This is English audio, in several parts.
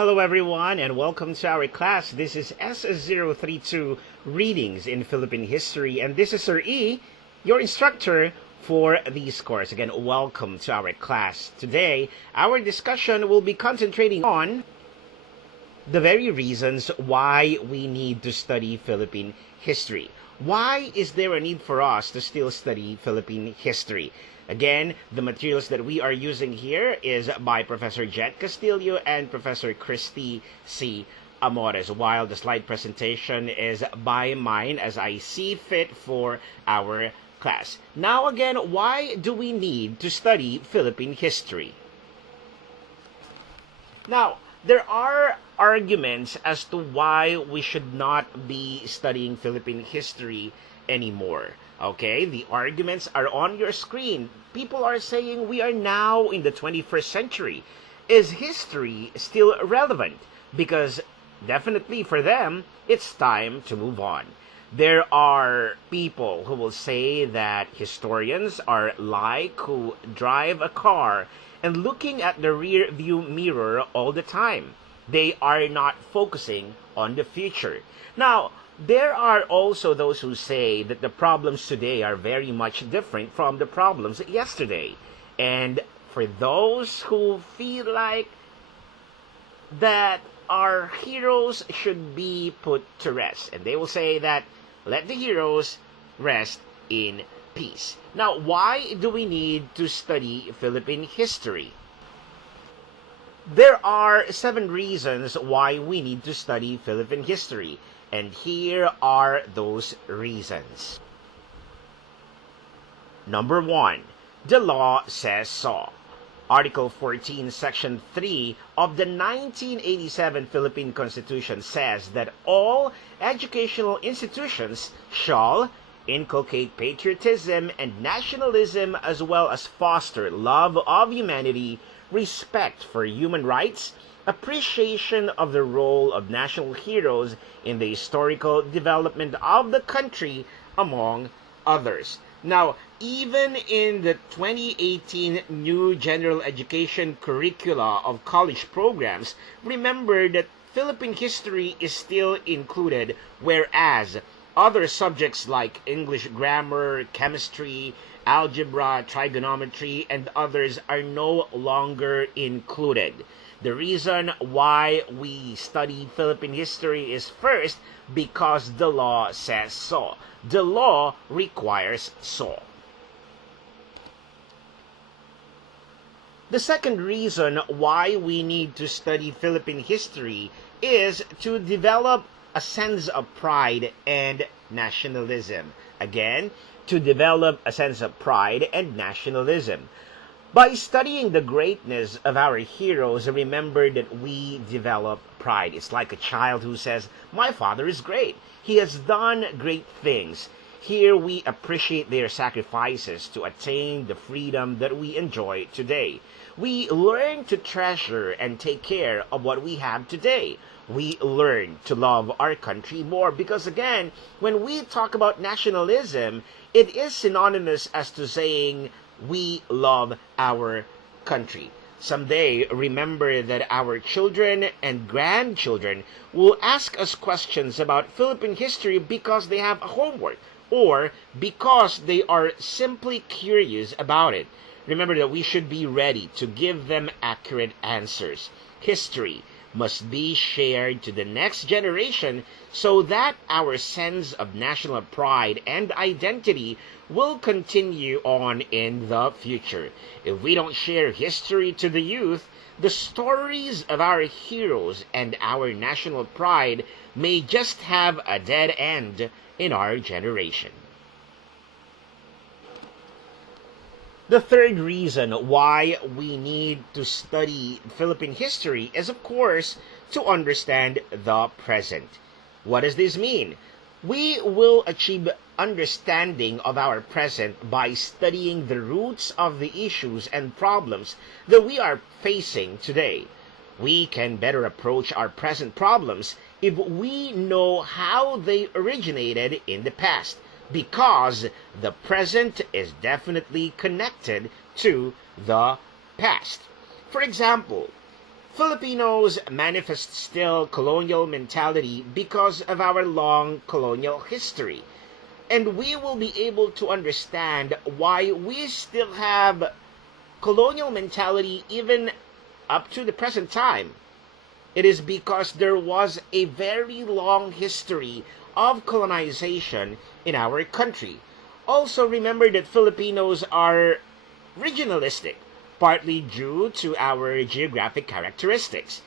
Hello everyone and welcome to our class. This is S032 Readings in Philippine History, and this is Sir E, your instructor for this course. Again, welcome to our class. Today, our discussion will be concentrating on the very reasons why we need to study Philippine history. Why is there a need for us to still study Philippine history? Again, the materials that we are using here is by Professor Jet Castillo and Professor Christy C. Amores, while the slide presentation is by mine as I see fit for our class. Now again, why do we need to study Philippine history? Now, there are arguments as to why we should not be studying Philippine history anymore. Okay, the arguments are on your screen. People are saying we are now in the 21st century. Is history still relevant? Because definitely for them, it's time to move on. There are people who will say that historians are like who drive a car and looking at the rear view mirror all the time. They are not focusing on the future. Now, there are also those who say that the problems today are very much different from the problems yesterday. And for those who feel like that our heroes should be put to rest, and they will say that let the heroes rest in peace. Now, why do we need to study Philippine history? There are 7 reasons why we need to study Philippine history. And here are those reasons. Number 1, the law says so. Article 14, Section 3 of the 1987 Philippine Constitution says that all educational institutions shall inculcate patriotism and nationalism as well as foster love of humanity, respect for human rights, appreciation of the role of national heroes in the historical development of the country, among others. Now, even in the 2018 new general education curricula of college programs, remember that Philippine history is still included, whereas other subjects like English grammar, chemistry, algebra, trigonometry, and others are no longer included. The reason why we study Philippine history is first because the law says so. The law requires so. The second reason why we need to study Philippine history is to develop a sense of pride and nationalism. Again, to develop a sense of pride and nationalism. By studying the greatness of our heroes, remember that we develop pride. It's like a child who says, my father is great. He has done great things. Here we appreciate their sacrifices to attain the freedom that we enjoy today. We learn to treasure and take care of what we have today. We learn to love our country more because, again, when we talk about nationalism, it is synonymous as to saying we love our country. Someday, remember that our children and grandchildren will ask us questions about Philippine history because they have homework or because they are simply curious about it. Remember that we should be ready to give them accurate answers. History must be shared to the next generation so that our sense of national pride and identity will continue on in the future. If we don't share history to the youth, the stories of our heroes and our national pride may just have a dead end in our generation. The third reason why we need to study Philippine history is, of course, to understand the present. What does this mean? We will achieve understanding of our present by studying the roots of the issues and problems that we are facing today. We can better approach our present problems if we know how they originated in the past, because the present is definitely connected to the past. For example, Filipinos manifest still colonial mentality because of our long colonial history. And we will be able to understand why we still have colonial mentality even up to the present time. It is because there was a very long history of colonization in our country. Also, remember that Filipinos are regionalistic, partly due to our geographic characteristics.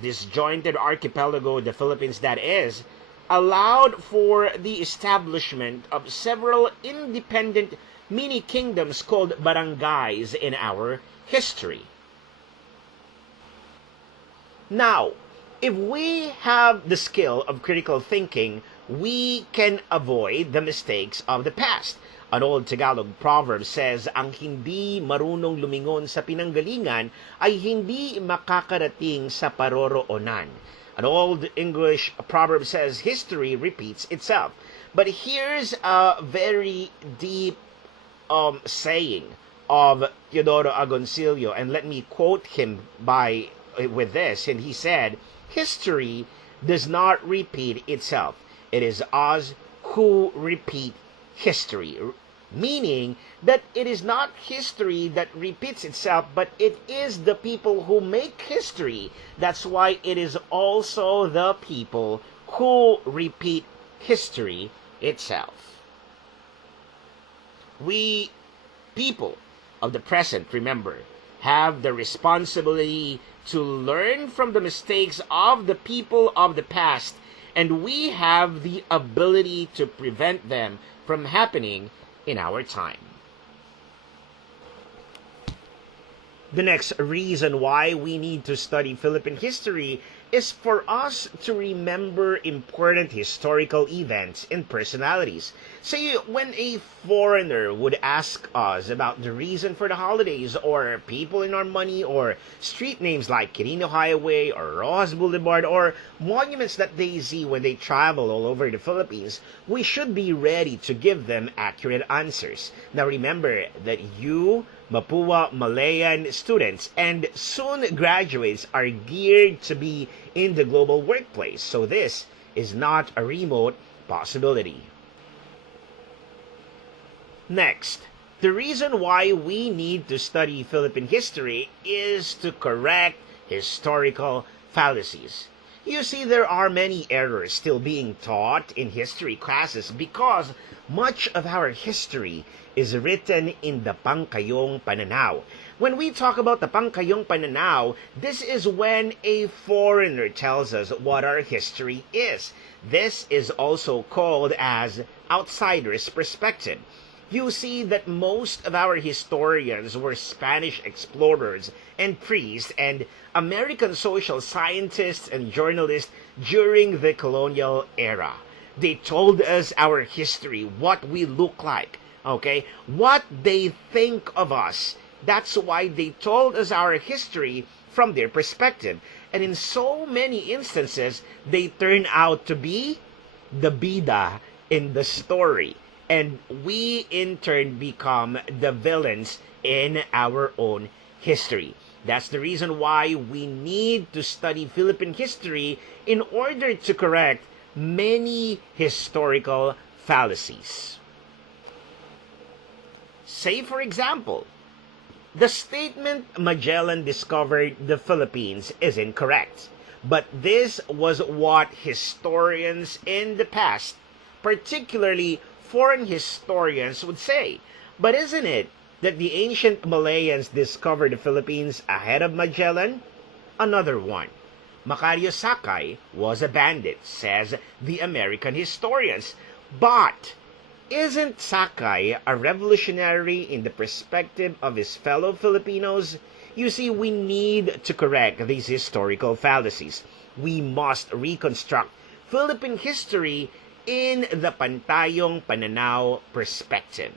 Disjointed archipelago, the Philippines that is, allowed for the establishment of several independent mini kingdoms called barangays in our history. Now, if we have the skill of critical thinking, we can avoid the mistakes of the past. An old Tagalog proverb says, ang hindi marunong lumingon sa pinanggalingan ay hindi makakarating sa paroroonan. An old English proverb says, history repeats itself. But here's a very deep saying of Teodoro Agoncillo, and let me quote him with this, and he said, history does not repeat itself. It is us who repeat history. Meaning that it is not history that repeats itself, but it is the people who make history. That's why it is also the people who repeat history itself. We, people of the present, remember, have the responsibility to learn from the mistakes of the people of the past, and we have the ability to prevent them from happening in our time. The next reason why we need to study Philippine history is for us to remember important historical events and personalities. Say, when a foreigner would ask us about the reason for the holidays, or people in our money, or street names like Quirino Highway, or Rojas Boulevard, or monuments that they see when they travel all over the Philippines, we should be ready to give them accurate answers. Now remember that you, Mapua Malayan students and soon graduates are geared to be in the global workplace, so this is not a remote possibility. Next, the reason why we need to study Philippine history is to correct historical fallacies. You see, there are many errors still being taught in history classes because much of our history is written in the pangkayong pananaw. When we talk about the pangkayong pananaw, this is when a foreigner tells us what our history is. This is also called as outsider's perspective. You see that most of our historians were Spanish explorers and priests and American social scientists and journalists during the colonial era. They told us our history, what we look like, okay? What they think of us. That's why they told us our history from their perspective. And in so many instances, they turn out to be the bida in the story. And we in turn become the villains in our own history. That's the reason why we need to study Philippine history in order to correct many historical fallacies. Say, for example, the statement Magellan discovered the Philippines is incorrect. But this was what historians in the past, particularly foreign historians, would say. But isn't it that the ancient Malayans discovered the Philippines ahead of Magellan? Another one. Macario Sakay was a bandit, says the American historians. But isn't Sakay a revolutionary in the perspective of his fellow Filipinos? You see, we need to correct these historical fallacies. We must reconstruct Philippine history in the pantayong pananaw perspective.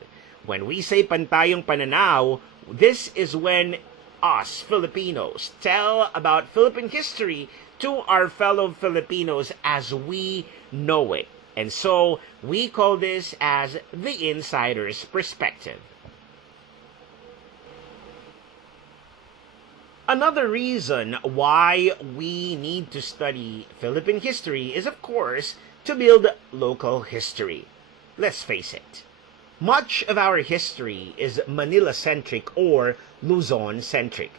When we say pantayong pananaw, this is when us Filipinos tell about Philippine history to our fellow Filipinos as we know it. And so we call this as the insider's perspective. Another reason why we need to study Philippine history is, of course, to build local history. Let's face it. Much of our history is Manila-centric or Luzon-centric.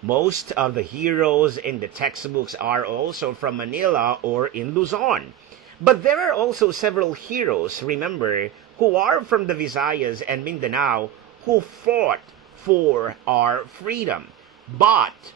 Most of the heroes in the textbooks are also from Manila or in Luzon. But there are also several heroes, remember, who are from the Visayas and Mindanao who fought for our freedom. But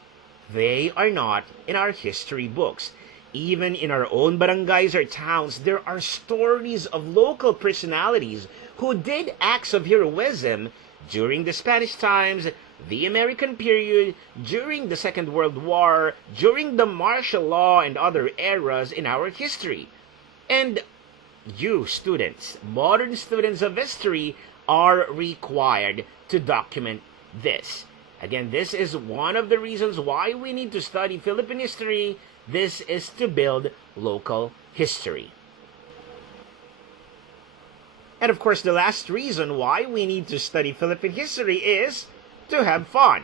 they are not in our history books. Even in our own barangays or towns, there are stories of local personalities who did acts of heroism during the Spanish times, the American period, during the Second World War, during the martial law, and other eras in our history. And you students, modern students of history, are required to document this. Again, this is one of the reasons why we need to study Philippine history. This is to build local history. And of course, the last reason why we need to study Philippine history is to have fun.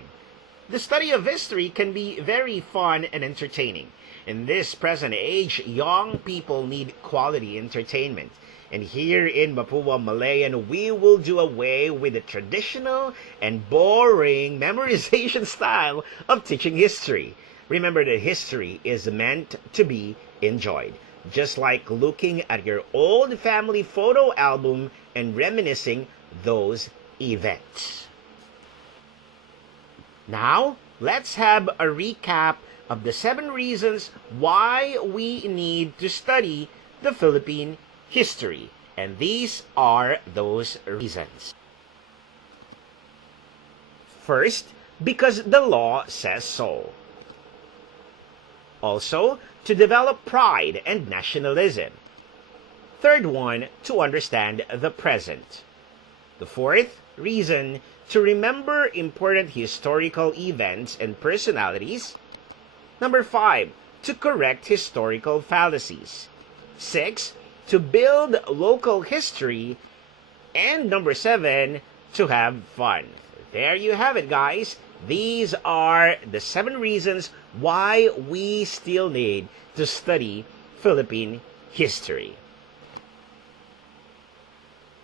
The study of history can be very fun and entertaining. In this present age, young people need quality entertainment. And here in Mapua, Malayan, we will do away with the traditional and boring memorization style of teaching history. Remember that history is meant to be enjoyed. Just like looking at your old family photo album and reminiscing those events. Now, let's have a recap of the 7 reasons why we need to study the Philippine history. And these are those reasons. First, because the law says so. Also, to develop pride and nationalism. Third one, to understand the present. The fourth reason, to remember important historical events and personalities. Number 5, to correct historical fallacies. 6, to build local history. And number 7, to have fun. There you have it, guys. These are the 7 reasons why we still need to study Philippine history.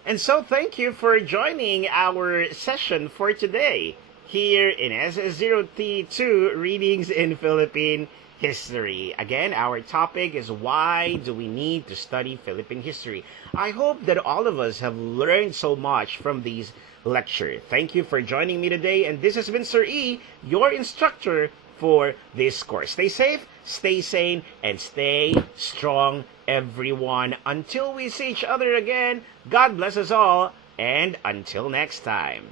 And so thank you for joining our session for today here in SS0T2 Readings in Philippine History. Again, our topic is why do we need to study Philippine history? I hope that all of us have learned so much from these lectures. Thank you for joining me today, and this has been Sir E, your instructor for this course. Stay safe, stay sane, and stay strong, everyone. Until we see each other again, God bless us all, and until next time.